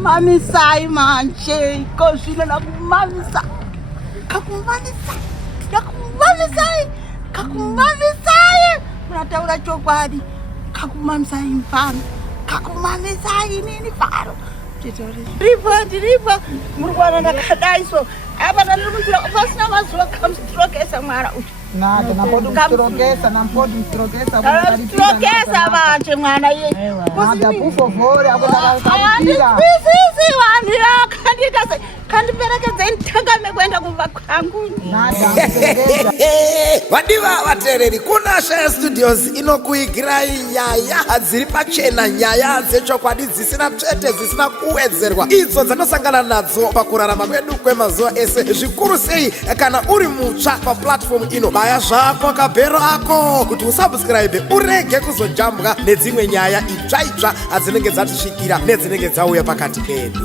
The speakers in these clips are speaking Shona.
Mamisai manche, koshina na mamisa. Kakumamisai. Munataura chokwadi. Kakumamisai mfano. Kakumamisai nini faro. Ripa. Murwana nakadaiso. Abana lumutira ofasina mazuwa kamstrokesa mara uchi. Nada, não pode troqueça, Troqueça, mate, mano, aí. Nada, por favor, agora candida, candida, que tem tanga me kwenda kuva kwangu. Vadiva vatereri kuna Shaya Studios inokuigirai nyaya dziri pachena, nyaya dzechokwadi dzisina tsvete, dzisina kuwedzerwa, idzo dzanosangana nadzo pakurarama kwedu kwemazuva ese. Zvikuru sei kana uri mutsva paplatform ino, baya zvako kabhero ako kuti usubscribe urege kuzojambwa nedzimwe nyaya itsva dzinenge dzatisvikira nedzinenge dzauya pakati pedu.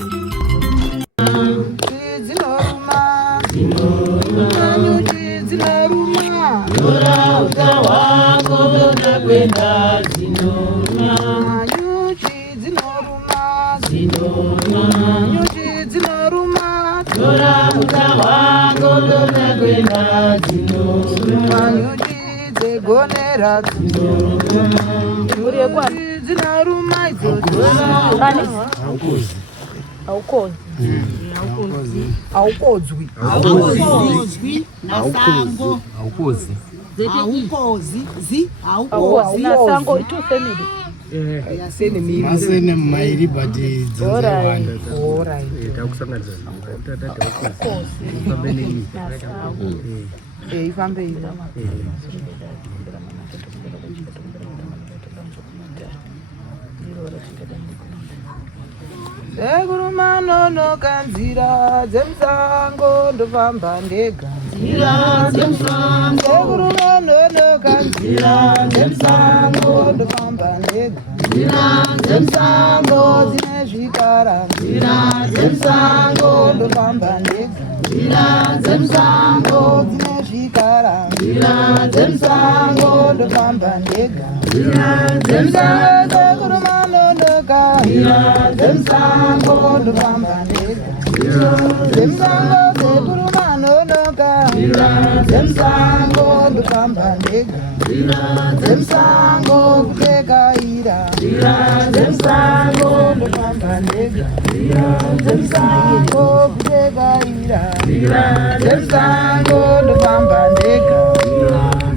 Nasango itu family. Masene mairi but Alright. Segurumano no kanzira zemsango ndofamba ndega. Segurumano no kanzira zemsango ndofamba ndega. Zemsango zine zvikara. Zemsango ndofamba ndega. Zemsango zine zvikara. Zemsango ndofamba ndega. Zemsango segurumano no kanzira zemsango ndofamba ndega. Zemsango segurumano no kanzira zemsango ndofamba ndega. Zemsango kuteka ira. Zemsango ndofamba ndega. Zemsango kuteka ira. Zemsango ndofamba ndega.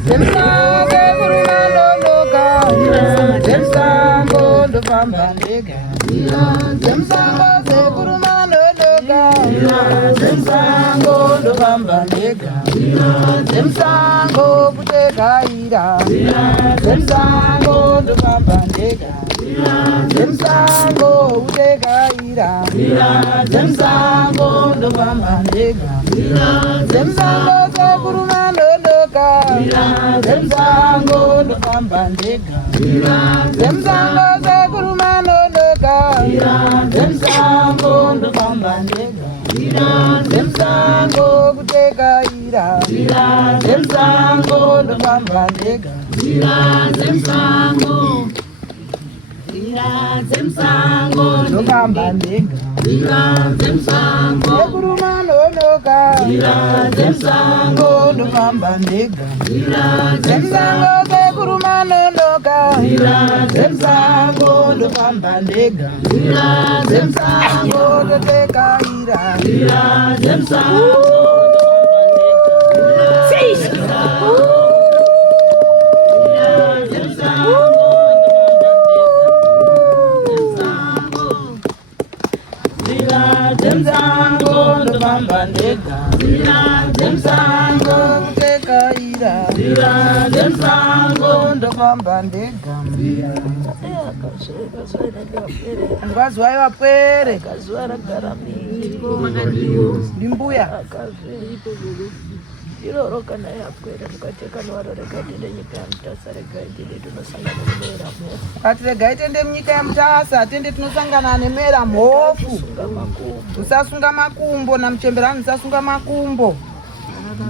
Zemsango segurumano no kanzira zemsango ndofamba ndega. Zemsango segurumano no kanzira zemsango ndofamba ndega. Zemsango kuteka ira. Zemsango ndofamba ndega. Zemsango kuteka ira. Zemsango ndofamba ndega. Zemsango segurumano no kanzira zemsango ndofamba ndega. Zemsango segurumano no kanzira zemsango ndofamba ndega. Zemsango kuteka ira. Zemsango ndofamba ndega. Zemsango ndofamba ndega. Segurumano no kanzira zemsango ndofamba ndega. Zemsango segurumano no kanzira zemsango ndofamba ndega. Zemsango ndoteka ira. Zemsango zemsango ndofamba ndega. Zemsango kuteka ira. Zemsango ndofamba ndega. Ngazwayo wapwere. Limbuya. Iroroka na yapwera tukateka nwaroreka tende nyika ya mtasa rega tende tunosangana nemera mhofu. Katirega tende mnyika ya mtasa tende tunosangana nemera mhofu. Usasunga makumbo na mchemberani usasunga makumbo.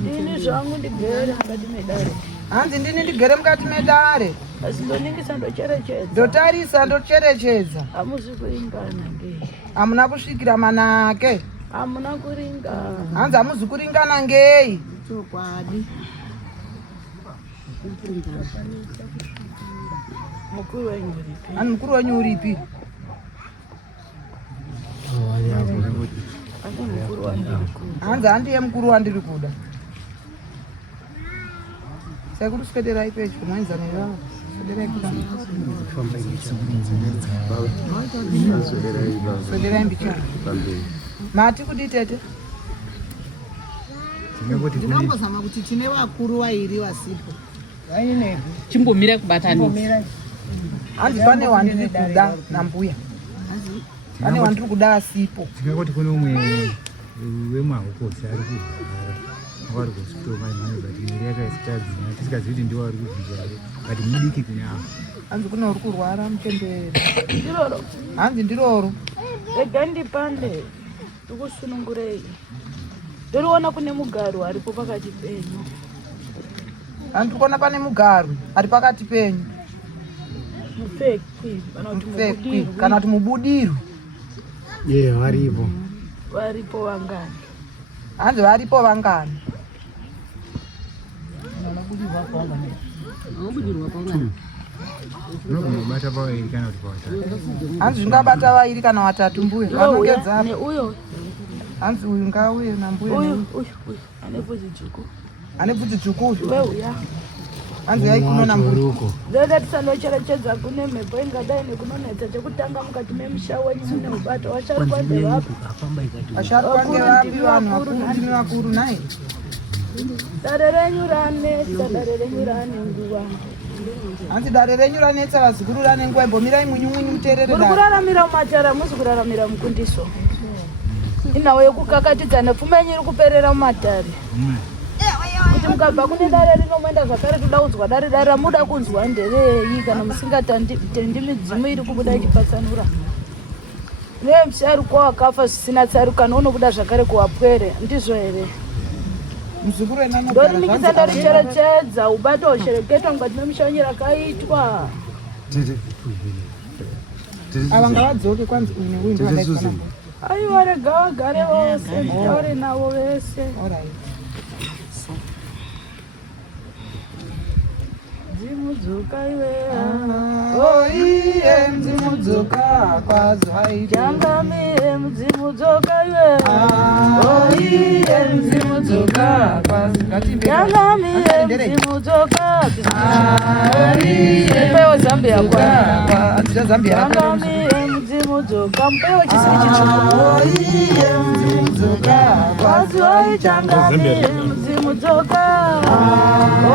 Ndini zvangu ndigere mukati medare. Hanzi ndini ndigere mukati medare. Asi ndoningisa ndocherechedza. Ndotarisa ndocherechedza. Hamuzi kuringana ngei? Hamuna kusvikira manake. Hamuna kuringana. Hanzi hamuzi kuringana ngei? Chokwadi. Mukuru wenyu uripi? Ani mukuru wenyu uripi? Hanzi handiye mukuru wandiri kuda. Sekuru swederai pedyo mwaenzana nevavo. Swederai kuda. Swederai mbichana. Mati kudi tete? Ndinongozama kuti tine vakuru vairi vasipo. Chimbomira kubatanisa. Hanzi pane wandiri kuda nambuya. Pane wandiri kuda asipo. Tingangoti kune umwe wemahukosi ari kuzvara vari kusitoma imhani but miri yakaisitadzina tisikazivi kuti ndiwo ari kuzvizvare but mudiki kune avo. Hanzi kune uri kurwara muchemberi. Ndiroro. Hanzi ndiroro. Ega ndipande. Ndikusunungurei. Ndiriona kune mugaro aripo pakati penyu. Hanzi kuona pane mugaro ari pakati penyu. Mupfekwi kana kuti mubudiru. Ye varipo. Varipo vangani? Hanzi varipo vangani? Unogona pavairi kana kuti pavatatu. Hanzi zvingabata vairi kana vatatu mbuya. Vanongedza. Neuyo. Hanzi uyu ngauye nambuya. Uyu ane bvudzi dzvuku. Ane bvudzi dzvuku uyu. Weuya. Hanzi yaikunona mbuya. Ndoda tisanocherechedza kune mhepo ingadai nekunonetsa chekutanga mukati memusha wenyu mune ubata washarukwa ndevapi? Vasharukwa ngevapi vanhu vakuru ndimi vakuru nai? Dare renyu ranetsa, dare renyu rane nguva. Hanzi dare renyu ranetsa vazukuru rane nguva. Imbomirai munyun'unyu muteerere dare. Muri kuraramira mumatara, hamusi kuraramira mukundiso. Inhawo yekukakatidzana pfuma yenyu iri kuperera mumatare. Kuti mukabva kune dare rinomoenda zvakare tudaudzwa dare muda kunzwa nderei kana musingatendi midzimu iri kubuda ichipatsanura. Neye musharuka wakafa zvisina tsarukano unobuda zvakare kuwapwere, ndizvo here? Muzukuru ena anogara zvanzi. Ndorimikisa ndoricherechedza ubate hoshereketwa mukati memushanyi rakaitwa. Ava ngavadzoke kwanzi uyu neuyu ndovakaitwa. Aiwa rega vagare vose, nditaure navo vese. Mudzuka iwe oiye mdzimudzuka kwazvaita jangamire mdzimudzuka iwe oiye mdzimudzuka jangamire mdzimudzuka mpewo Zambia kwa jangamire mdzimudzuka mpewo chisiri chichuku oiye mdzimudzuka kwazvaita jangamire mdzimudzuka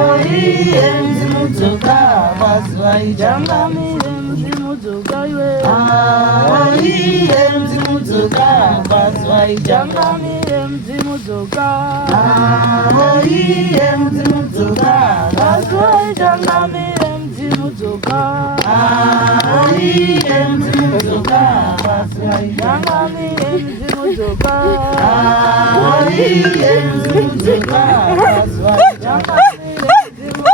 oiye mdzimudzuka kwazvaita jangamire mdzimudzuka iwe oiye mdzimudzuka kwazvaita jangamire mdzimudzuka oiye mdzimudzuka kwazvaita jangamire mdzimudzuka oiye mdzimudzuka kwazvaita jangamire mdzimudzuka oiye mdzimudzuka kwazvaita jangamire mdzimudzuka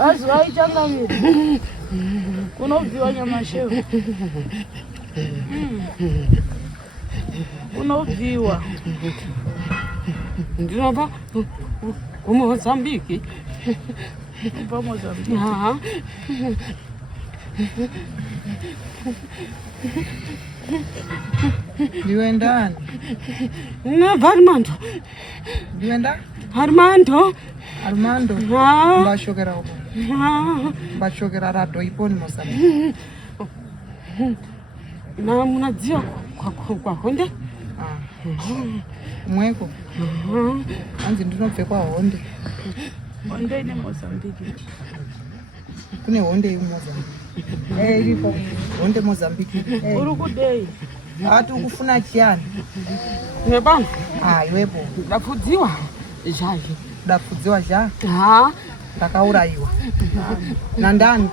Azwai changamire kunobviwa nyamashevo kunobviwa Ndinobva kuMozambique. kubva Mozambique. Ndiwe ndani? Nabva Armando. Ndiwe ndani? Armando. Armando. Mbashokera uko. Mbashokera radho iponi Mozambique. Na munadziwa kwa Honde? Mweko. Hanzi ndinobve kwa Honde. Honde ine Mozambique. Kune Honde iri Mozambique. iripo honde Mozambique. Uri kudei? Ati ukufuna chiyani? Nebana. Iwepo Ndapfudziwa zhazvi. ndapfudziwa zha? ndakaurayiwa. Nandani?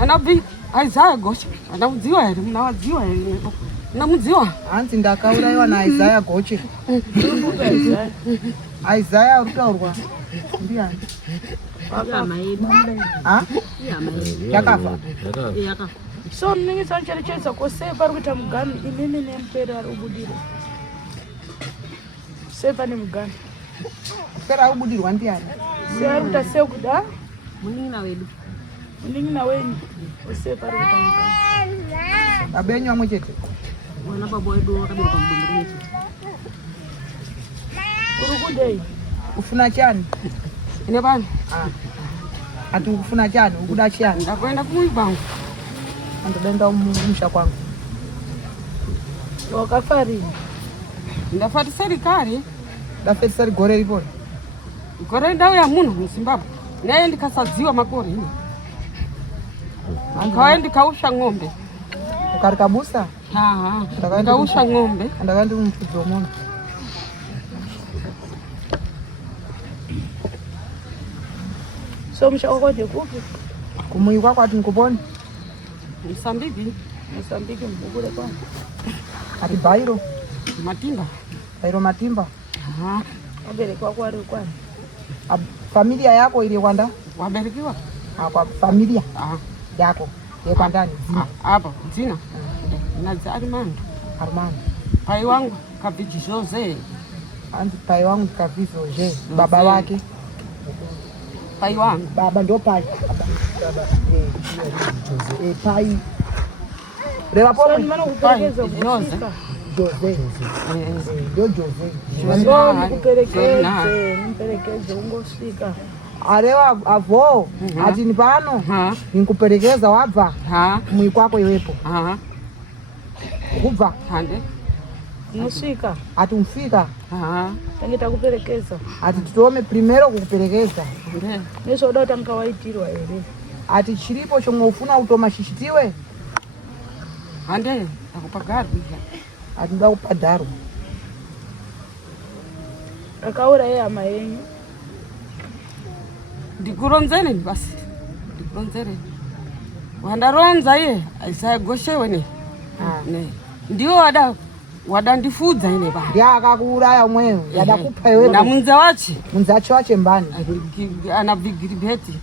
Anabvi Isaiah Goche. Anamudziwa here? Munawadziwa here? Namudziwa? Hanzi ndakaurayiwa naIsaiah Goche. Isaiah urutaurwa ndiani? Yakafa. So mningi sancherechedza kosepa ari kuita mugani inini nemupera ari ubudire. Sepa nemugani. Mupera ari ubudirwa ndiani? Se ari kuita sekuda? Muning'ina wedu. Muning'ina wenyu. Osepa ari kuita mugani. Babenyu amwe chete? Mwana baba wedu wakabereka mudumbu wetu. Uri kudei? Ufuna chani? Ine bana. Ati ukufuna chani? Ukuda chani? Ndakwenda kumuibangu. Ndodenda umusha kwangu. Wakafa rini? Ndafati serikali. Ndafeti sari gore riponi? Gore ndauya muno muZimbabwe. Naye ndikasadziwa makore ino. Ndikauya ndikausha ng'ombe. Ukarikabusa? Ndikausha ng'ombe. Ndakaenda kumufudzi womunhu. So musha wakoje kupi? Kumuyi kwako ati nkuponi? Msambiki. Msambiki mbukule kwani? Ati Bairo? Matimba. Bairo Matimba? Waberekwa kwari kwani? Familia yako ile kwanda? Waberikiwa? Kwa familia yako kwa ndani zina? Hapo zina. Nazi Armando. Armando. Pai wangu Kabiji Jose. Anzi pai wangu Kabiji Jose. Baba wake? Pai wangu. Baba ndo pai. Pai. Reba popo. Mana kuperekeza Jose. Jose. Ndio Jose. So nikuperekeze, niperekeze ungosvika. Arewa avo ati ni pano nikuperekeza wabva mwi kwako iwepo. Kubva hande unosvika ati umfika tange takuperekeza ati titome primero kukuperekeza nezvoda kuti anga waitirwa here ati chiripo chomwe ufuna utoma shishitiwe hande akupagarwi ati nda kupadharwa akauraye hama yenyu ndikuronzereni basi ndikuronzereni wandaronza iye Isaiah Goche wene ndiwo wadandifudza ine bana ndiye akakuuraya mweyo yadakupa iwewe na munza wache mbani ana Gribeti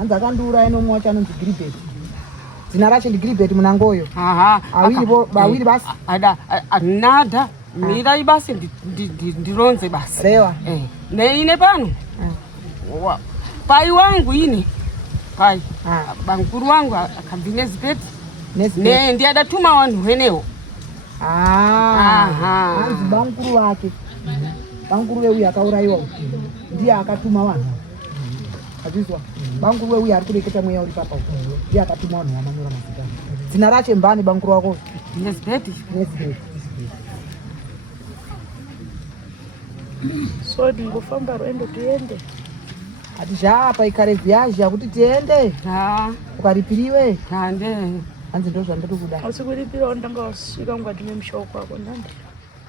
anza akandiuraya nomwacho anonzi Gribeti zina racho ndi Gribeti munangoyo awiri basi nada mirai basi ndironze basi rewa neine pano pai wangu ine pai bankuru wangu akabvi Nezipeti ndiye adatuma wanhu wenewo anzi bankuru wake bankuru weuyu akaurayiwa ndiye akatuma wanhu azvizwa bankuru weuyu ari kureketa mweya uri papa ndiye akatuma wanhu wamanyora mazita dzina rache mbani bankuru wako Nezipeti so ndingofamba rwendo tiende ati zvaapa ikare vyaji yakuti tiende ukaripiriwe hande hanzi ndo zvandiri kuda asi kuripirawo ndanga wasvika mukati memushoko wako ndandi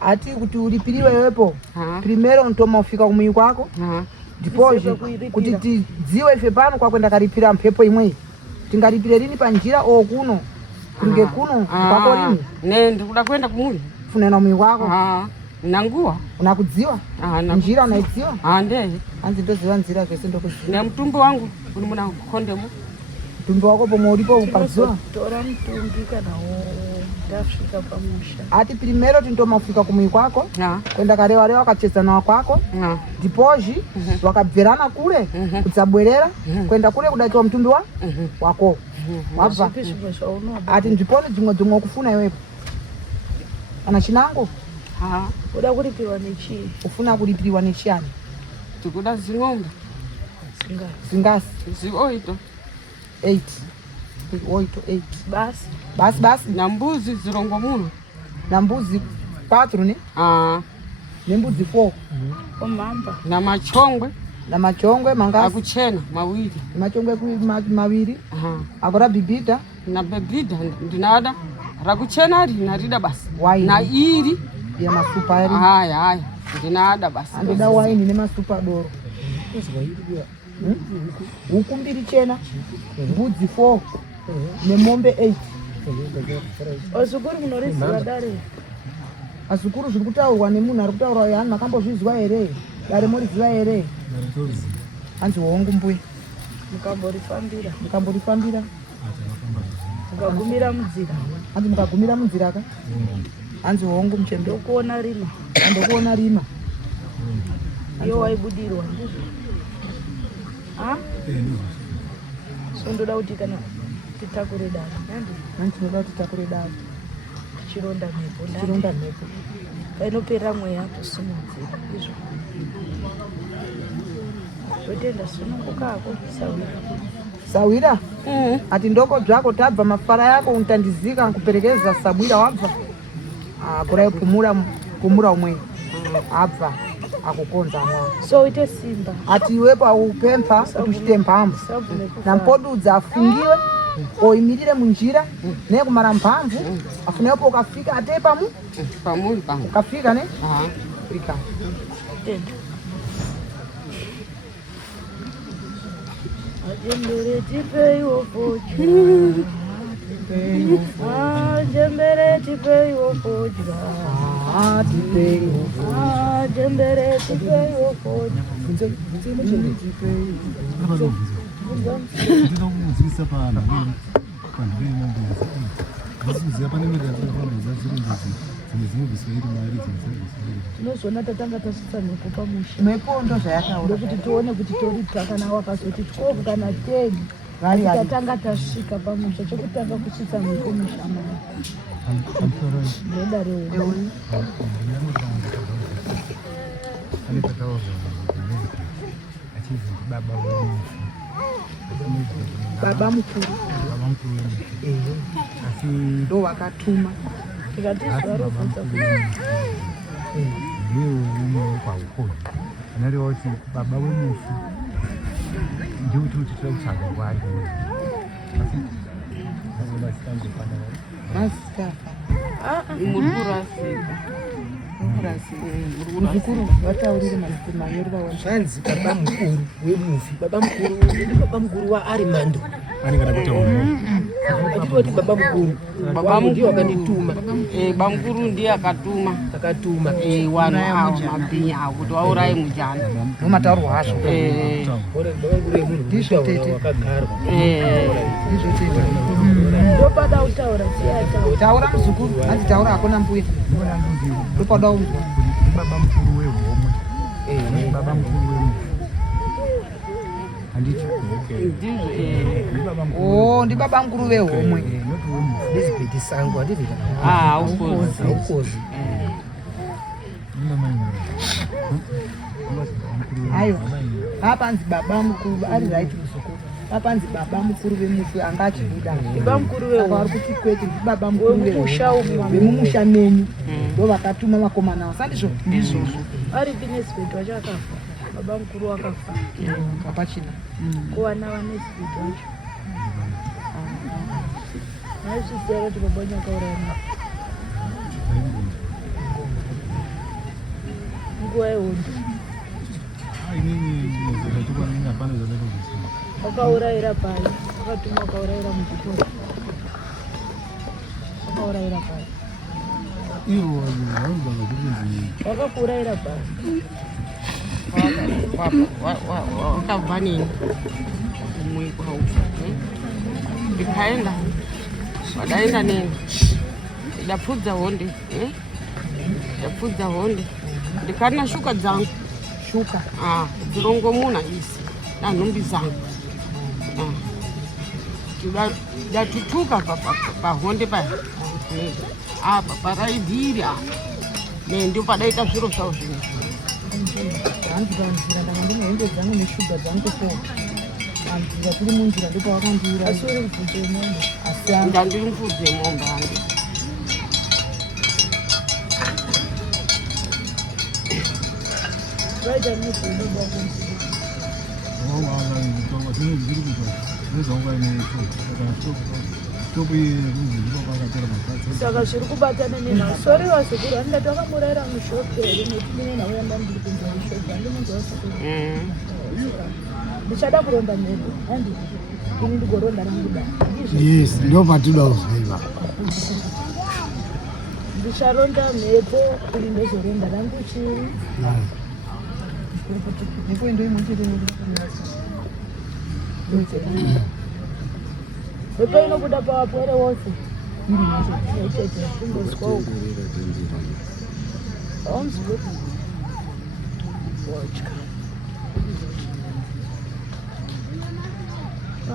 ati kuti uripiriwe iwepo primero ntoma ufika kumuyi kwako ndipozve kuti tidziwe ife pano kwakwenda karipira mpepo imweyi tingaripire rini panjira okuno kunge kuno kwako rini ne ndikuda kuenda kumuyi funaena kumuyi kwako nanguwa unakudziwa njira unaidziwa hande hanzi ndoziva nzira zvese ndokuziva nemutumbi wangu uri muna kondemu mutumbi wako pomwe uripo ukadziwa tora mutumbi kana ndasvika pamusha ati primero tindomafika kumuyi kwako kwenda kareva wakachezana wakwako ndipozhi wakabverana kule kudzabwerera kwenda kule kudakiwa mutumbi wako wabva ati ndiponi dzimwe wakufuna iwepo kana chinango uda kuripirwa nechii ufuna kuripiriwa nechiani tikuda zing'ombe zingasi zioito 8 basi nambuzi zirongo muno nambuzi 4 ne nembudzi 4 omamba namachongwe na machongwe mangapi? Akuchena mawili. Machongwe mawili. Akora bibita na bibita ndinada rakuchena rinarida basi waini na iri ya masupa eri. Haya ndinada basi andida waini ne masupa doro huku mbili chena mbudzi 4 nemombe 8. Asukuru munoriziva dare asukuru zviri kutaurwa nemunhu ari kutaura yani makambozvizwa here dare moriziva here hanzi hongu mbuya mukamborifambira mukagumira munzira hanzi mukagumira munzira ka hanzi hongu muchembe ndokuona rima andokuona rima iyo waibudirwa so ndoda kuti kana titakure dare ndinoda kuti titakure dare chironda mhepo painopera mweya kusimudzira izvo zvotenda sunungukako sawira ati ndoko dzvako tabva mafara yako untandizika nkuperekeza sabwira wabva kurai kumura umwe abva akukonza mwa so uite simba ati iwe paupempa kuchite mphamvu na mpodudza afungiwe oimirire munjira nekumara mphamvu afunepo ukafika ate pamuri ukafika ne fika Jembere tipei wofoja jembere tipei wofoja jembere tipei wofoja ndinokuudzisa pana vandiziva pane dzimwe mari tinozona tatanga tasvitsa mhepo pamusha mhepo ndo zvayataura ndokuti tione kuti torita kana wakazoti 12 kana 10 tatanga tasvika pamusha chokutanga kusvitsa mhepo mushamana nedare pane tataura achizi baba mukuru asi ndo wakatuma tikatizvarobvunza ndiwo umwe kwaukonya anareva kuti baba wemufu ndiuti kuti tira kutsvaga kwari asi muzukuru vataurire manyorera zvanzi baba mukuru wemufi baba mukuru waarimando anenge adakutaura atipoti baba mukuru ndiye wakandituma baba mukuru ndiye akatuma wanu avo mabhinya avo kuti wauraye mujana nomataurwa hazvo ndizvo tete wakagarwa ndizvo tete ndopada kutaura taura muzukuru hanzi taura hakuna mbuya ndopada unzwa baba mukuru wehomwe baba mukuru wemufi handiti ndi baba mukuru vehomwe ndizipeti sango handivita aukozi hayo apanzi baba mukuru ari right muzukuru apanzi baba mukuru vemufi angachibuda baba mukuru wewe ari kuti kwete ndi baba mukuru vemumusha menyu ndo vakatuma makomana sandizvo ndizvozvo ari pinesipeti wacho akafa baba mukuru wakafa kapachina kuwana vanesipeti wacho naizvisiya kuti baba wanyu akaurayana nguva yehondo wakaurayira pai wakatuma wakaurayira muchitoro wakaurayira pai wakakuurayira pai wakabva nini umwe kwau ndikaenda wadaenda nini ndapfudza honde ndikana shuka dzangu shuka dzirongomuna isi nanhumbi dzangu ndatutuka pahonde paya paraidhiri ndio padaita zviro zvavo zvino hanzi panzira ndanga ndine hembe dzangu neshuga dzangu 4 panzira tiri munzira ndipo wakandiura asi uri mubvunzo yemombe asi ndandiri mupfudzi yemombe hangu vaita nezveduba kunzi saka zviri kubatana nenhau sori wazukuru handida takamurayira mushoperi netimine nhau yanda ndiri kunza mushopi handimunzawasukuru ndichada kuronda mhepo handi ini ndigoronda ramuda yes ndo patida kuziva ndicharonda mhepo kuti ndozoronda rangu chiri mhepo ndo imwe chete mhepo inobuda pawapwere wose imboswa uku aunzwe watya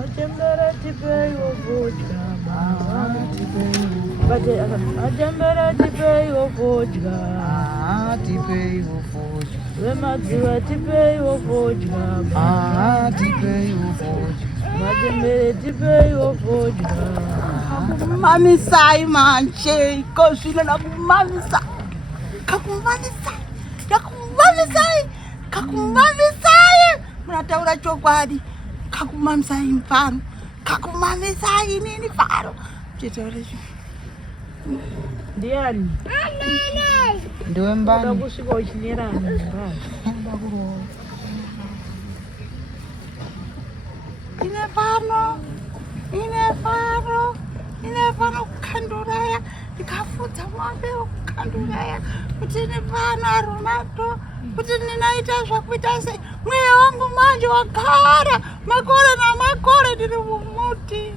Ajambara tipei vodka, Ajambara tipei vodka, tipei vodka, Remadziwa tipei vodka, tipei vodka, Majambere tipei vodka. Mamisai manje, kozvino nakumamisa. Kakumamisai. Munataura chokwadi. Kakumamisai mfano. Kakumamisai nini faro. Chetorecho. Ndiani? Ndiwe mbani. Ndakusvika uchinyerana mbani. Ine pano kukanduraya. Ndikafudza mwambe wokukanduraya. Kuti ine pano arumato. Kuti ninaita zvakuita sei. Mweya wangu manje wakara. Makore namakore ndiri mumuti.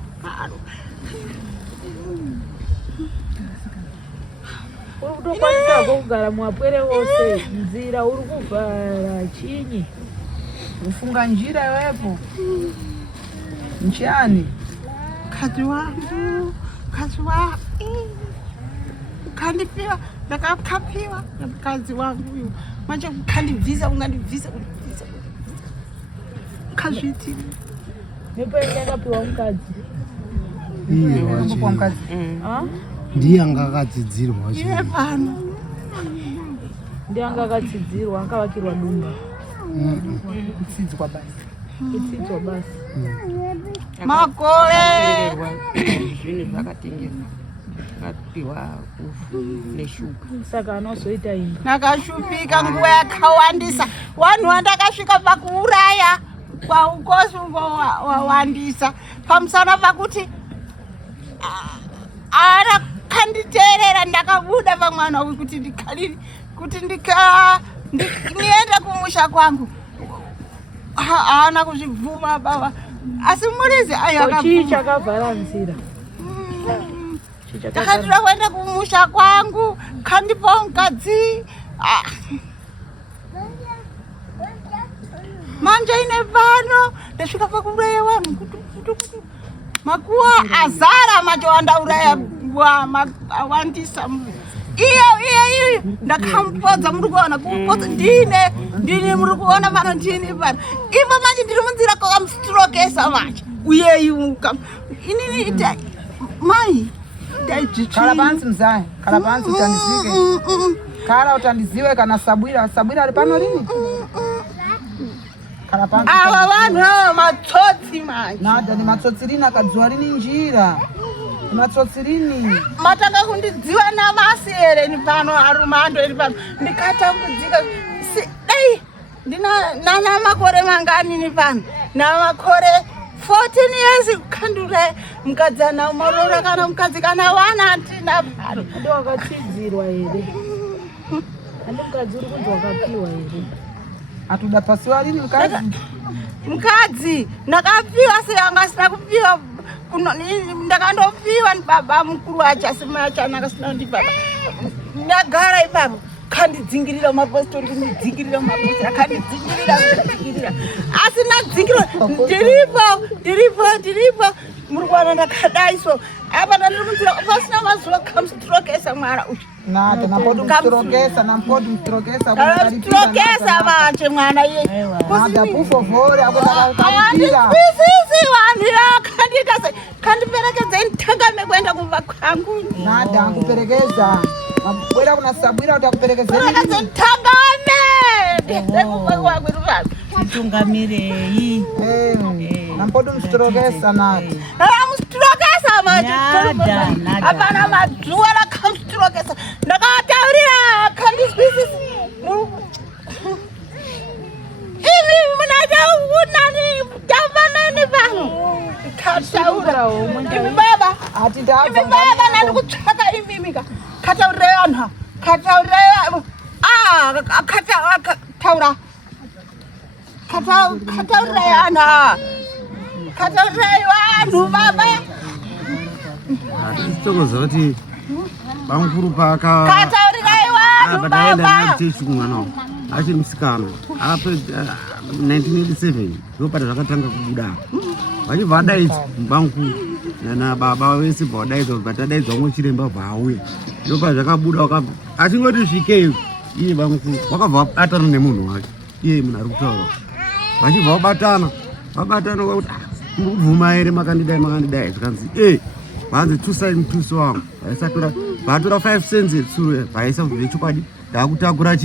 Uri kutokwanisa kugara muwapwere wose nzira uri kuvhara chinyi ufunga njira iwepo nchani kazi wangu ukandipiwa ndakakapiwa mkazi wangu uyu manje ukandibvisa ukazviti nepo yakapiwa mukadzi kupiwa mukadzi ndiye angakatsidzirwa iye pano ndiye angakatsidzirwa angavakirwa dumba kutsidzwa basi kutsidzwa basi makore zvinhu zvakatengeswa akapiwa ufu neshuga saka anozoita imba nakashupika nguva yakawandisa vanhu vandakasvika pakuuraya kwaukosi wawandisa pamusana pakuti ana kanditeerera ndakabuda pamwana uyu kuti ndikalini kuti nienda kumusha kwangu haana kuzvibvuma baba asi murizi chii chakavhara nzira ndakatira kuenda kumusha kwangu kandipa mukadzi manje ine pano ndasvika pakuuraya vanhu makuwa azara macho andauraya awandisa iyo ndakamupodza muri kuona kupodza ndine muri kuona pano ndini pano ipo manje ndiri munzira kwakamustrokesa manje uyeyuka inini ita mai kala pansi mzai kala pansi utandizike kala utandiziwe kana sabwira ari pano lini kala pansi ava vanhu matsotsi manje nada ni matsotsi lini akadziwa lini njira matsotsi lini matanga kundidziwa namasiyereni pano arumando eri pano ndikatambudzika dai ndina makore manganini pano namakore 14 years kukandura mukadzi ana umarora kana mukadzi kana wana atina pano andi wakatsidzirwa here andi mukadzi uri kunzi wakapiwa here atuda pasiwa lini mukadzi ndakapiwa seanga sina kupiwa ndakandopiwa nibaba mukuru wacho asi macho anakasina ndibaba ndagara ipapo kandidzingirira mapositori kundidzingirira mapositori akandidzingirira asi nadzingirwa ndiripo muri kuwana ndakadai so apa ndandiri munzira pasina mazuva kamustrokesa mwara uyu nada nampodumstrokesa manje mwana iye nada pufovhore akoaakamupira handisisi vanhu akandiita sei kandiperekedzei nditangame kuenda kumba kwangu nada anguperekeza bwera kuna sabwira kuti akuperekezei nditangame ndekuba kwangu mutungamirei. Nampodo msitorokesa naye. Msitorokesa manje. Hapana mazuwa la kamsitorokesa. Ndakataurira kandispisisi. Ini mnaja unani jambanani vanhu. Kataura. Imi baba. Ati ndaanza. Imi baba nalikuchaka imimika. Kataura anha. Kataura. Kataura. Kataura anha. Kataura vanhu baba. Atitokoza kuti bamukuru paka kataurirai vanhu baba. Mwana achiri musikana apa 1987 ndopata zvakatanga kubuda vachibva vadaidza mubamukuru nana baba vese bvavadaidza vatadaidzwa ngochiremba bvauya ndopa zvakabuda achingoti svikei iye bamukuru wakabva vabatana nemunhu wake iye munhu ari kutaura vachibva vabatana kwakuti mubvuma here makandidai zvikanzi vanzi tusai mutuso wangu vatora 5 cents etsuro vaisa vechokwadi ndakutakura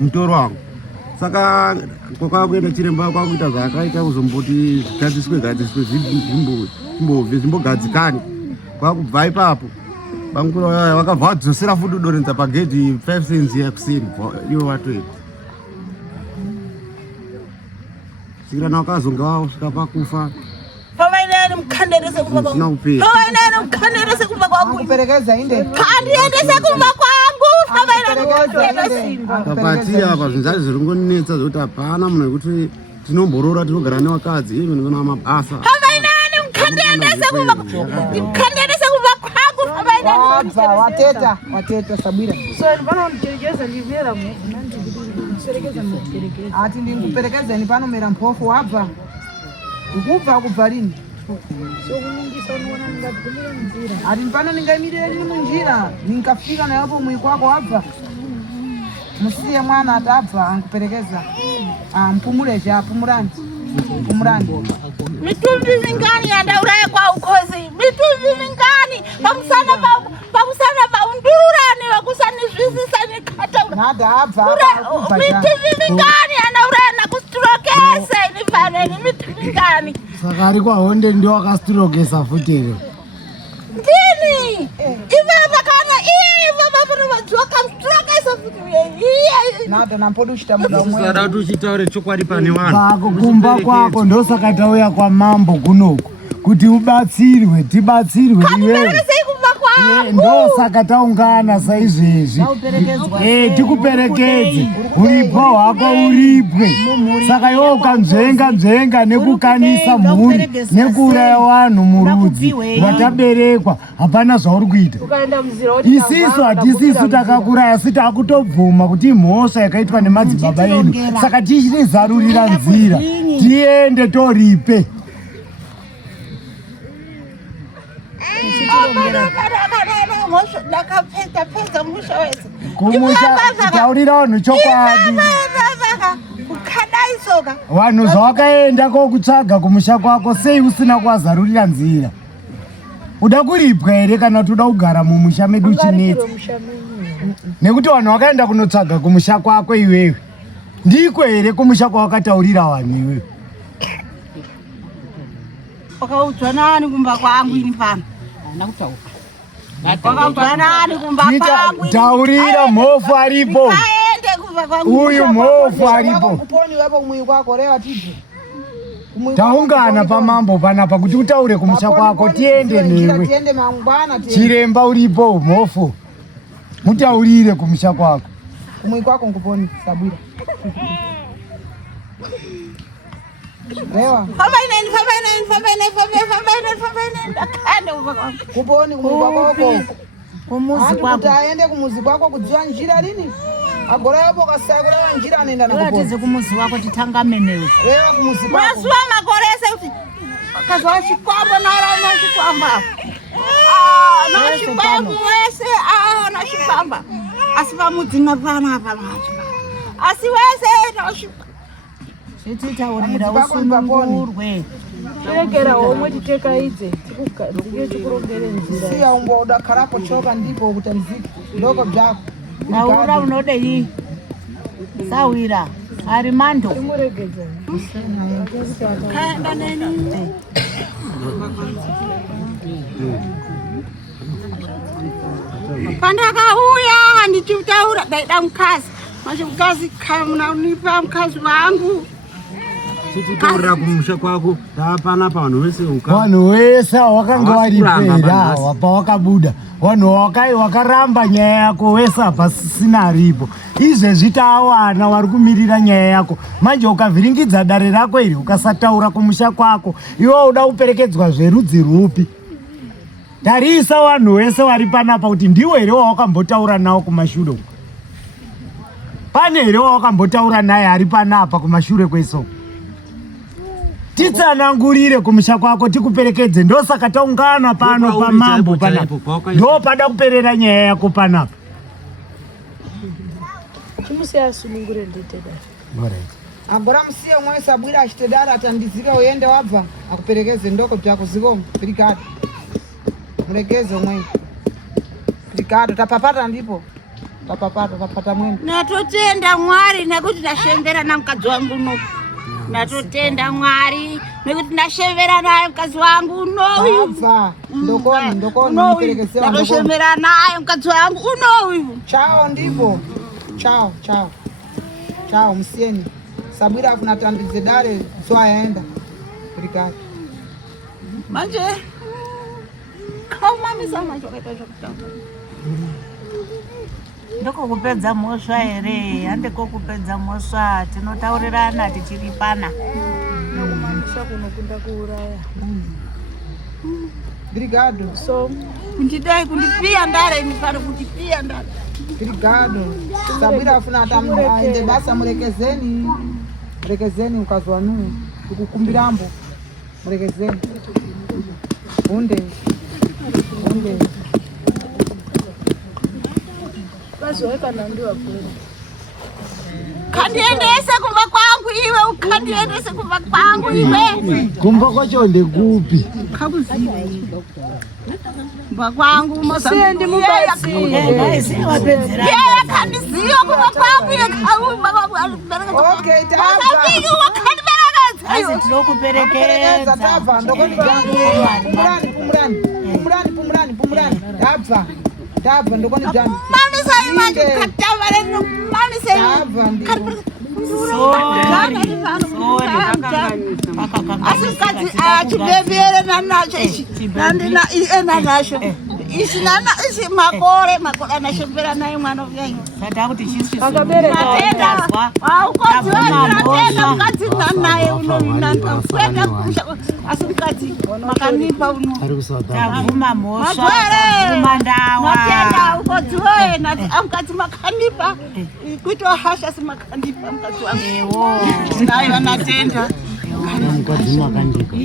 mutoro wangu saka kwakakuenda chiremba kwakuita zvakaita kuzomboti gadziswe zvimbogadzikani kwakubva ipapo bamukuru vakabva vadzosera futi kudorenza pagedhi 5 cents yakuseni ivo vatoita sikirana wakazonga wasvika pakufa Pavaineni mkanderese kumba kwangu. Pavaineni mkanderese kumba kwangu. Kuperekeza inde. Kandiendese kumba kwangu. Pavaineni mkanderese. Papati apa zvinzazi zviringonetsa zvokuti hapana munhu wekuti tinomborora tinogara nevakadzi iye munhu ngona mabasa. Pavaineni mkanderese kumba kwangu. Mkanderese kumba kwangu. Pavaineni. Wateta Sabira. So vanondicherekeza ndivera mu. Ndikuperekeza muperekeza. Ati ndikuperekeza ni pano mera mpofu wabva. Kubva lini? So kuningisa unoona ndingagumira nzira. Ati mpano ningamirira lini munjira ninkafika na hapo mwiko wako wabva. Musiye mwana atabva ankuperekeza. Mpumuleja pumurani. Mitundu mingani yandauraye kwa ukozi. Mitundu mingani pamusana paundurani wakusani zvisisani kataura. Nada abva. Mitundu mingani yandauraye nakustrokese nifaneni mitundu mingani. Saka ari kwahonde ndio akasturokesa futere. Ndini? Iva kana iva baburu vadziwa kamstrokesa futere. Nada nampodo chitamuda mwe. Sara tuchitaure chokwadi pane vanhu. Pakukumba kwako ndosaka tauya kwa mambo kunoku kuti ubatsirwe tibatsirwe iwewe. Ndosaka taungana saizvezvi tikuperekedze uripo hwako uripwe saka iwe ukanzvenga nekukanisa mhuri nekuuraya vanhu murudzi vataberekwa hapana zvauri kuita. Isisu hatisisu takakuraya asi takutobvuma kuti imhosva yakaitwa nemadzibaba edu saka tichizarurira nzira tiende toripe. Kumusha taurira vanhu chokwadi. Vanhu zvawakaenda kokutsvaga kumusha kwako sei usina kuwazarurira nzira? Uda kuripwa here kana kuti uda kugara mumusha medu uchinetsa? Nekuti vanhu vakaenda kunotsvaga kumusha kwako iwewe. Ndiko here kumusha kwawakataurira vanhu iwewe? Wakaudzwa nani kumba kwangu ini pano? Wakaudzwa nani kumba kwangu? Taurira mhofu aripo. Uyu mhofu aripo. Kuponi wapo kumwi kwako leo tije. Taungana pamambo panapa kuti utaure kumusha kwako tiende newe. Tiende mangwana tiende. Chiremba uripo mhofu. Mutaurire kumusha kwako. Kumwi kwako nguponi Sabira. Lewa. Fambaineni. Ndakanda kumba kwangu. Kuponi kumwi kwako. Kumuzi kwako. Utaende kumuzi kwako kudziwa njira lini? Agora yapo kasakura njira anaenda na kuponi. Uratize kumuzi wako titangamenewe. Lewa kumuzi kwako. Masuwa makorese kuti kazwa chikwambo narana chikwamba. Na chikwambo wese na chikwamba. Asi pamudzina pana apa macho. Asi wese na chikwamba. Chititaurira usunungurwe. Terekera omwe titekaidze tikurongere nzira. Siya umbo udakarapo choka ndipo kutamziki ndoko byako. Naura unodei. Sawira. Arimando. Kaenda neni. Pandakauya handichitaura daida mkazi. Manje mkazi kamnanipa mkazi wangu. Titaurira kumusha kwako tapana pa vanhu vese vanhu vese vakanga varipera apa wakabuda vanhu vakaramba nyaya yako vese apa sisina aripo izvezvi taawana vari kumirira nyaya yako manje ukavhiringidza dare rako iri ukasataura kumusha kwako iwe uda kuperekedzwa zverudzi rupi tarisa vanhu vese vari panapa kuti ndiwe here wawakambotaura nawo kumashure pane here wawakambotaura naye ari panapa kumashure kwesoko titsanangurire kumusha kwako tikuperekedze ndosaka taungana pano pamambo panapa ndo pada kuperera nyaya yako panapa chimusiyasunungure nditedara agora musiye umwe sabwira achitedara atandizika uende wabva akuperekedze ndoko dzako zikomo pirikado murekeze umwe pirikado tapapata ndipo tapapata mwene Natotenda Mwari nekuti ndashembera na mukadzi wangu uno. Natotenda Mwari nekuti ndashembera naye mukadzi wangu uno. Abva ndokoni muperekezewa ndashembera naye mukadzi wangu uno. Chao ndipo. Chao msieni. Sabwira afuna tandidze dare so aenda. Pirikado. Manje kama misama choketa chokutanga. Ndoko kupedza mosva here handiko kupedza mosva tinotaurirana tichiripana nokumanisa kunokunda kuuraya Brigado so kundidai kundipia ndare nipare kundipia ndare Brigado sabwira afuna atamende basa murekezeni ukazwanu kukumbirambo murekezeni unde vazoekana ndiwa kweli kandiendese kumba kwangu iwe ukandiendese kumba kwangu iwe kumba kwacho ndekupi kabuziva kumba kwangu mosendi mubaziye yeye kandiziva kumba kwangu yekaumba kwangu okay tava asi tinokuperekedza tava ndokoni pumurani tava ndokoni jani mami sai manje katavare no mami sai asikati achibebere nanacho ichi nandina enanacho ichi nana ichi makore anashembera naye mwana wangu sata kuti chisu akabereka ukoti watenda mukati naye unovinanda kwenda kusha asikati makanipa uno tavuma mosva tavuma ndawa natenda ukoti wewe nati amukati makanipa kuito hasha simakanipa mukati wangu ewo naye vanatenda mukadzi makandika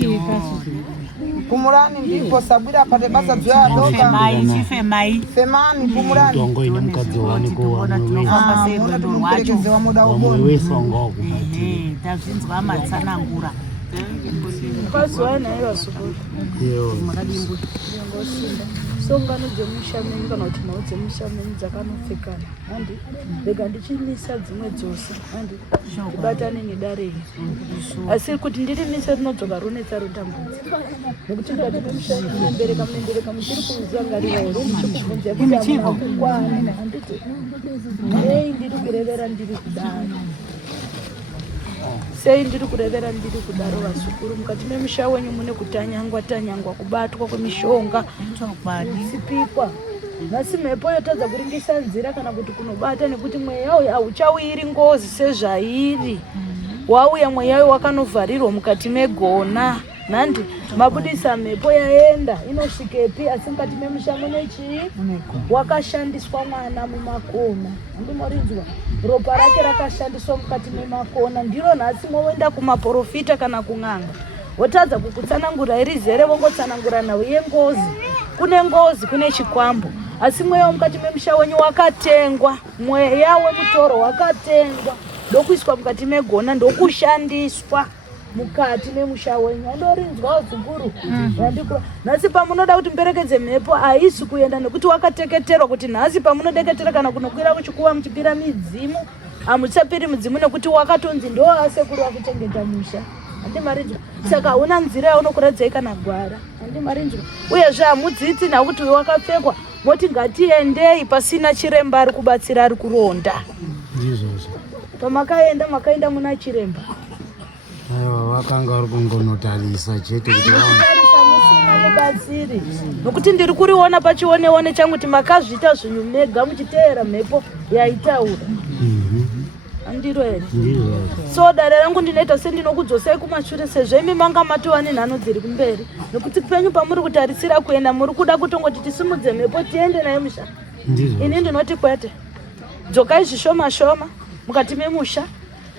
kumurani ndipo sabwira apate basa dzoya doka femani kumurani tongo ine mukadzi wani kuona muperekezewa muda uboni wesongo tazvinzwa matsanangura ukaziwana iye vasukuru makadimbwe songano dzemushameni kana kuti nhau dzemushameni dzakanopfekana handi rega ndichimisa dzimwe dzose handi ndibatane nedare iri asi kuti ndirimisa rinodzoka ronetsa rotambudza nekuti ngati munembereka muchiri kuziva ngariva here ndichikubvunza kuti akukwana handiti ei ndiri kurevera ndiri kudaro sei ndiri kurevera ndiri kudaro vasukuru mukati memusha wenyu mune kutanyangwa kubatwa kwemishonga sipikwa nhasi mhepo yotadza kuringisa nzira kana kuti kunobata nekuti mweya uyu hauchawiri ngozi sezvairi wauya mweya uyu wakanovharirwa mukati megona nhandi mabudisa mhepo yaenda inosvikepi asi mukati memusha mune chii wakashandiswa mwana mumakona ndimorinzwa ropa rake rakashandiswa mukati memakona ndiro nhasi moenda kumaprofita kana kun'anga wotadza kukutsanangura irizere vongotsanangura nhau yengozi kune chikwambo asi mweya womukati memusha wenyu wakatengwa mweya wemutoro wakatengwa ndokuiswa mukati megona ndokushandiswa mukati memusha wenyu andorinzwawo dziguru yandikura nhasi pamunoda kuti mberekedze mhepo haisi kuenda nekuti wakateketerwa kuti nhasi pamunodeketera kana kunokwira kuchikuva muchipira midzimu hamuchapiri mudzimu nekuti wakatonzi ndo asekuru wakuchengeta musha. Handi marinzwa. Saka una nzira yaunokuradzai kana gwara. Handi marinzwa. Uyezve hamudzidzi nakuti wakapfekwa moti ngatiendei pasina chiremba ari kubatsira ari kuronda. Ndizvozvo. Pamakaenda makaenda muna chiremba. Aiwa vakanga vari kungonotarisa chete kuti musina mubatsiri. Nokuti ndiri kuriona pachione changu kuti makazviita zvinhu mega muchiteera mhepo yaitaura. Andiro ere. So dare rangu ndinoita sendinokudzosai kumashure sezvo imi manga matova nenhano dziri kumberi. Nokuti penyu pamuri kutarisira kuenda muri kuda kutongoti tisimudze mhepo tiende naye musha. Ini ndinoti kwete. Dzokai zvishoma shoma mukati memusha.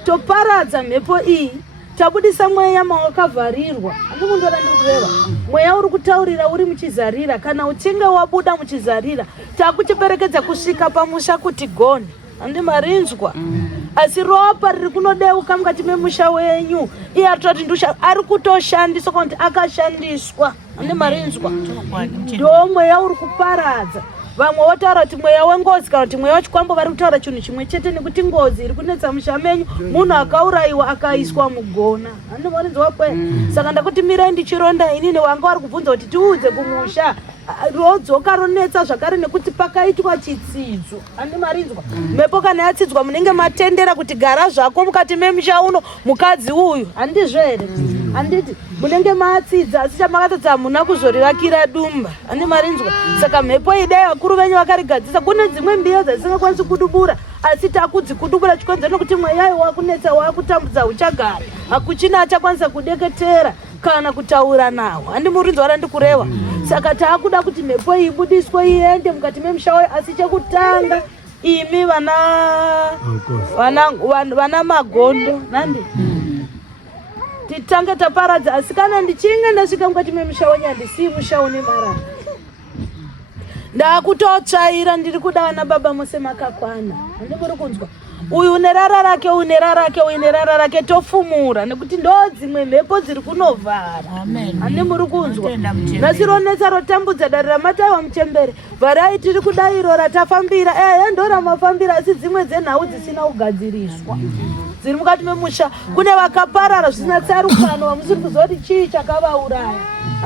Toparadza mhepo iyi. Tabudisa mweya mawakavharirwa. Andikundora ndiri kureva. Mweya uri kutaurira uri muchizarira kana uchinge wabuda muchizarira takuchiperekedza kusvika pamusha kuti gone. Handi marinzwa. Asi ropa riri kunodeuka mukati memusha wenyu. Iye atoti ndusha ari kutoshandiswa kuti akashandiswa. Handi marinzwa. Ndo mweya uri kuparadza. Vamwe votaura kuti mweya wengozi kana kuti mweya wachikwambo vari kutaura chinhu chimwe chete nekuti ngozi iri kunetsa musha menyu munhu akaurayiwa akaiswa mugona. Handi marinzwa kwe. Saka ndakuti mirai ndichironda inini wanga wari kubvunza kuti tiudze kumusha. Rodzoka ronetsa zvakare nekuti pakaitwa chitsidzo. Handi marinzwa. Mhepo kana yatsidzwa munenge matendera kuti gara zvako mukati memusha uno mukadzi uyu. Handizvo here. Handiti munenge matsidza asi chamakatodza hamuna kuzorirakira dumba. Handi marinzwa. Saka mhepo idai vakuru venyu vakarigadzisa. Kune dzimwe mbiya dzasingakwanisi kudubura asi takudzikudubura chikonzero nokuti mweya wakunetsa wakutambudza uchagara. Hakuchina achakwanisa kudeketera kana kutaura nawo. Handi murinzwa randikureva. Saka taakuda kuti mhepo ibudiswe iende mukati memusha wayo asi chekutanga imi vana magondo nandi titange taparadza asi kana ndichinge ndasvika mukati memusha wenyu handisii musha une marara. Ndakutotsvaira ndiri kuda vana baba mose makakwana. Handimuri kunzwa. Uyu une rara rake, une rara rake, une rara rake tofumura nekuti ndo dzimwe mhepo dziri kunovhara. Handi muri kunzwa. Nasironetsa rotambudza dare ramataiwa muchembere. Varai tiri kuda iro ratafambira. Ndo ramafambira asi dzimwe dzenhau dzisina kugadziriswa. Dziri mukati memusha kune vakaparara zvisina tsarukano vamusiri kuziva kuti chii chakavauraya.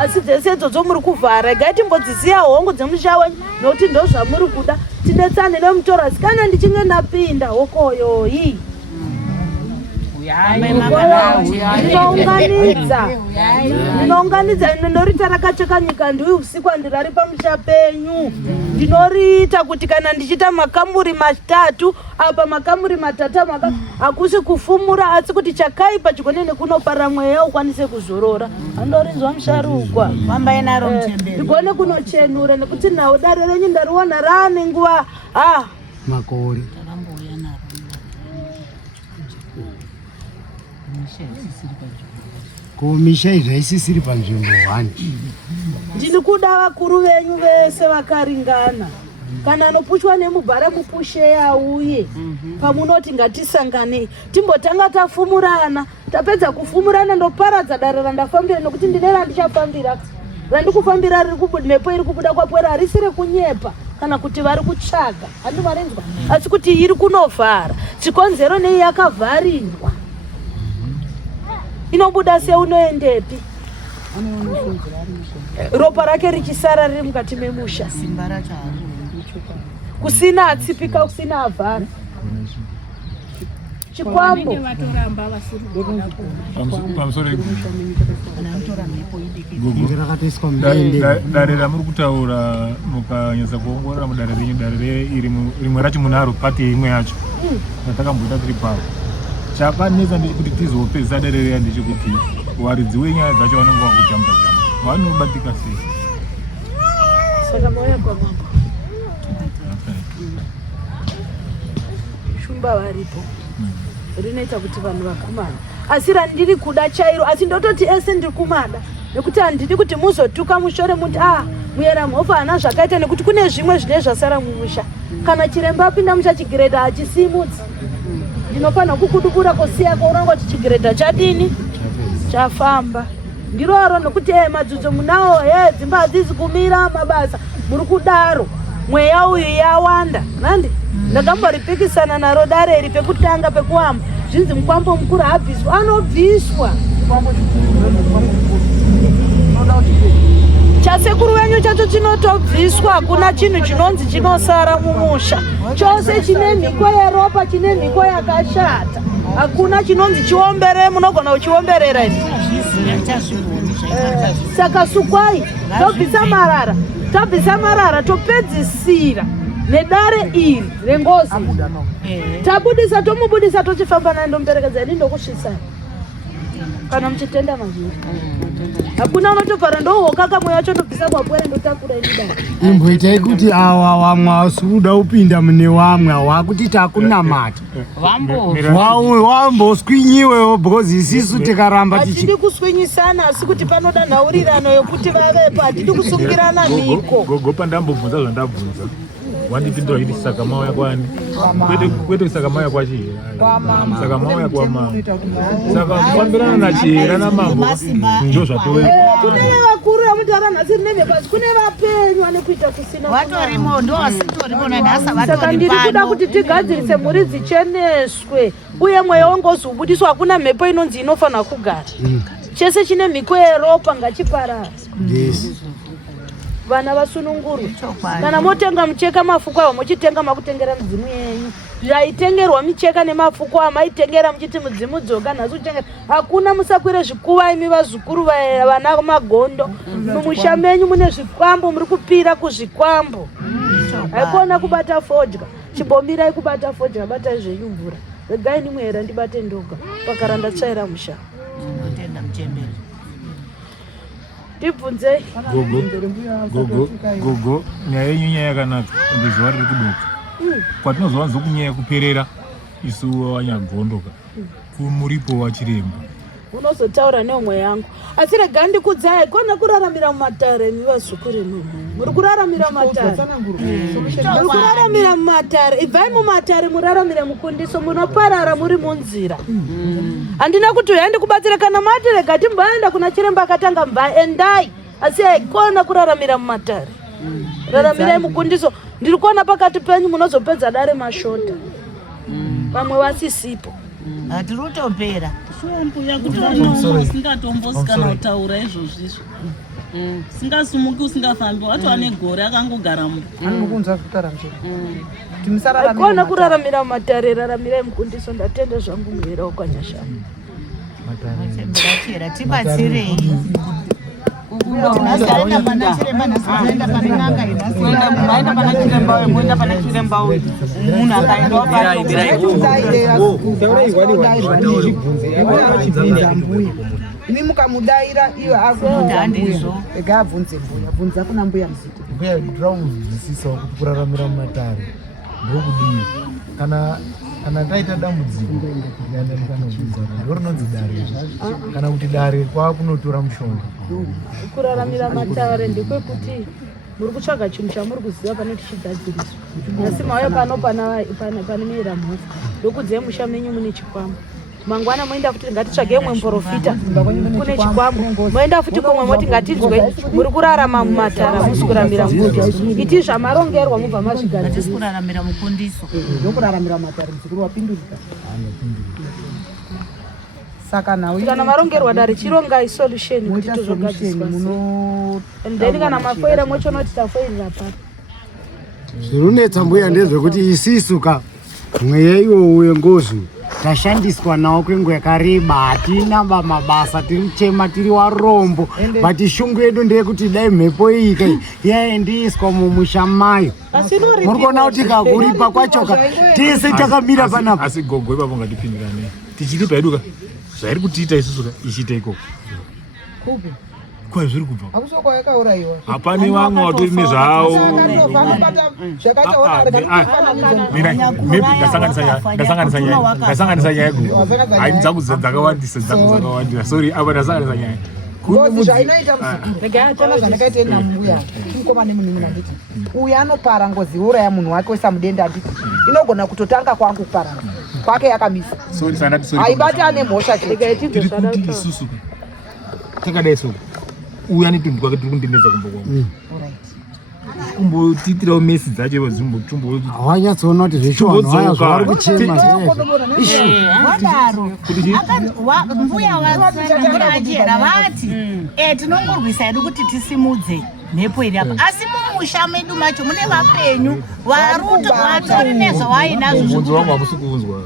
Asi dzese idzodzo muri kuvhara. Regai timbodzisiya hongu dzemusha wenyu nokuti ndo zvamuri kuda. Tinetsane nemutoro asi kana ndichinge ndapinda hokoyoyi. Ndinounganidza ndorita rakacheka nyika ndiuyu usiku ndirari pamusha penyu. Ndinoriita kuti kana ndichita makamuri matatu apa makamuri matatu hakusi kufumura asi kuti chakaipa chigone nekunoparira mweya ukwanise kuzorora. Andorinzwa musharukwa. Mambai naro mchembere. Ndigone kunochenura nekuti nawo dare renyu ndariona rane nguva makore. Misha izvaisisiri panzvimbo 1. Ndiri kuda vakuru venyu vese vakaringana. Kana anopushwa nemubhara mupushe auye. Pamunoti ngatisanganei. Timbotanga tafumurana. Tapedza kufumurana ndoparadza dare randafambira nokuti ndine randichafambira. Randikufambira riri kubuda mhepo iri kubuda kwapwera harisiri kunyepa kana kuti vari kutsvaga. Handi marinzwa. Asi kuti iri kunovhara. Chikonzero nei yakavharirwa. Inobuda se unoendepi. Ropa rake richisara riri mukati memusha. Kusina atsipika kusina avhara. Chikwambo. Dare ramuri kutaura mukanyasa kuongorora mudare renyu dare rimwe racho munaro pati imwe yacho ndatakambota tiri pavo. Chakanetsa ndechikuti tizopedzisa dare reya ndechikuti waridzi wenyaya dzacho vanenge vakujamba jamba vanobatika sei. Saka moyo kwamamba. Shumba varipo. Rinoita kuti vanhu vakumana. Asi randiri kuda chairo asi ndototi ese ndiri kumada. Nekuti handidi kuti muzotuka mushore muti muyera mhovha hana zvakaita nekuti kune zvimwe zvine zvasara mumusha. Kana chiremba apinda muchachigiredha hachisimudzi. Ndinofanira kukudubura kusiya kwaunanga kuti chigiredha chadini chafamba. Ndiroro nokuti madzudzo munawo dzimba hadzizi kumira mabasa muri kudaro mweya uyu yawanda nandi Ndakamboripikisana naro dare iri pekutanga pekuamba. Zvinzi mukwambo mukuru abviswa, anobviswa. Chasekuru wenyu chacho chinotobviswa, kuna chinhu chinonzi chinosara mumusha. Chose chine mhiko yeropa, chine mhiko yakashata. Hakuna chinonzi chiombere, munogona uchiomberera iri. Saka sukwai, tobvisa marara, topedzisira nedare iri rengozi. Tabudisa, tomubudisa, tochifamba naye ndomperekedza ini ndokusvisana. Kana muchitenda mazviri. Hakuna unotopara ndohoka kamwe yacho tobvisa kwapwere ndotakura inidara. Imboitai kuti awa vamwe vasuda upinda mune vamwe wakuti takunamata. Wamboswinyiwewo because isisu tikaramba hatidi kuswinyisana asi kuti panoda nhaurirano yokuti vavepo, hatidi kusungirana mhiko. Gogopa ndambobvunza zvandabvunza. Wandipindura kuti saka mauya kwani? Kwete saka mauya kwachira. Saka mauya kwamama. Saka kufambirana nachira namambo ndo zvatove. Kune vakuru vamutara nhasi rineve pasi, kune vapenyu vane kuita kusina. Vatorimo ndo asitorimo nadasa vatori. Saka ndiri kuda kuti tigadzirise mhuri dzicheneswe uye mweya wangu uzobudiswa. Hakuna mhepo inonzi inofanira kugara. Chese chine mhiko yeropa ngachiparara. Vana vasununguru. Kana motenga mucheka mafuko avo mochitenga makutengera mudzimu yenyu. Zvaitengerwa micheka nemafuko amaitengera muchiti mudzimu dzoga nhasi uchitengera. Hakuna musakwire zvikuva imi vazukuru vana magondo. Mumusha menyu mune zvikwambo, muri kupira kuzvikwambo. Haikona kubata fodya. Chibombirai kubata fodya, batai zvenyu mvura. Regai nimwera ndibate ndoga. Pakaranda tsvaira musha. Ndotenda muchemberi. Tibvunzei. Gogo, nyaya yenyu nyaya yakanaka. Zuva riri kudoka. Kwatinozovanza kunyaya kuperera isu wanyagondoka. Kumuripo wachiremba. Unozotaura neumwe yangu. Asi regai ndikudzai, kona kuraramira mumatare imi vazukuru imi. Muri kuraramira mumatare. Muri kuraramira mumatare. Ibvai mumatare muraramire mukundiso, munoparara muri munzira. Handina kuti uya ndikubatsira kana mati rega timbaenda kuna chiremba akatanga endai. Asi haikona kuraramira mumatare. Raramirai mukundiso. Ndiri kuona pakati penyu munozopedza dare mashota. Vamwe vasisipo. Hatirotopera. Mbuya kuti vanongo singatombosika kutaura izvozvizvo. Singasumuki usingafambi, wati wane gore akangogara mu. Anokunza kutara mchero. Haikona kuraramira mumatare, raramirai mukundiso. Ndatenda zvangu muhera wakanyasha. Matare. Tibatsirei. Imi mukamudaira iyo akubvunza ega abvunze mbuya, bvunza kuna mbuya muzito. Mbuya ndirauzwisisa kuti kuraramira mumatare ndokudii. Kana taita dambudziko kuenda mukanobvunza ndorinonzi dare. Kana kuti dare kwakunotora mushonga. Kuraramira matare ndekwekuti muri kutsvaga chinhu chamuri kuziva pane tichigadziriswa. Asi mauya pano pane mira mhofu ndokudzai musha menyu mune chikwambo. Mangwana moenda futi ngatitsvage mwe mporofita kune chikwambo. Moenda futi komwe moti ngatidzwe muri kurarama mumatara musi kuramira mukundiso. Iti zvamarongerwa mubva mazvigadzirisa. Tisi kuraramira mukundiso. Ndokuraramira mumatare muzukuru wapindurika. Saka nawe kana marongerwa dare chirongai solution kuti tozogadziswa. Ndeni kana mafoira mochona kuti tafoirira papa. Zvirunetsa mbuya ndezvekuti isisuka mweya iwowo yengozi tashandiswa nawo kwenguva yakareba, hatina mabasa, tiri kuchema, tiri warombo. Bati shungu yedu ndeyekuti dai mhepo iyika yaendeswa mumusha mayo. Muri kuona kuti kakuripa kwachoka tese takamira panapa. Asi gogo ipapo ngatipindirane. Tichiripa yeduka zvairi kutiita isusuka ichiita ikoko. Kupi? Kwa zviri kubva. Akusoko yakaurayiwa. Hapane vamwe watori nezvavo. Ndasanganisa nyaya gogo. Hai dzangu dzakawandisa dzakawandira. Sorry, apa ndasanganisa nyaya. Ngozi zvainoita muzukuru zvandakaita nambuya mukoma nemunhu anditi uyu anopara ngozi uraya munhu wake wesamudenда anditi inogona kutotanga kwangu kuparara kwake yakamisa haibati ane mhosva tirikuti isusu takadai so uyu ane tunhu twake tiri kundinetsa kumbo kwangu kumbotiitirawo mesi dzacho dzimbotumbo hawanyatsoona kuti zvishonhaya zvavari kuchema vadaro mbuya vasangira achera vati tinongorwisa hedu kuti tisimudze mhepo iri apa asi mumusha medu macho mune vapenyu vatori nezvo vainazvo wangu hamusi kuunzwa